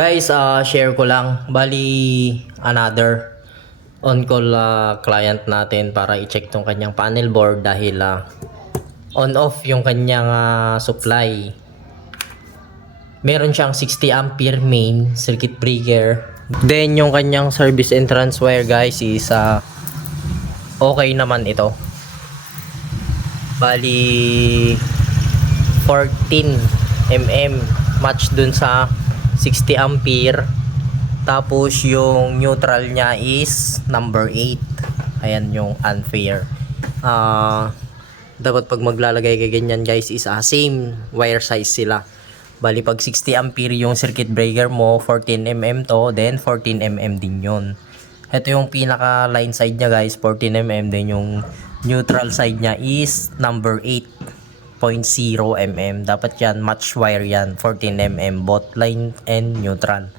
Guys, share ko lang. Bali, another on-call client natin para i-check tong kanyang panel board dahil on-off yung kanyang supply. Meron siyang 60 ampere main circuit breaker. Then, yung kanyang service entrance wire guys is okay naman ito. Bali, 14 mm match dun sa 60 ampere. Tapos yung neutral niya is number 8. Ayan yung unfair. Dapat pag maglalagay kay ganyan guys is same wire size sila. Bali pag 60 ampere yung circuit breaker mo, 14 mm to, then 14 mm din yun. Ito yung pinaka line side niya guys, 14 mm, then yung neutral side niya is number 8.0 mm. Dapat yan match wire yan, 14 mm both line and neutral.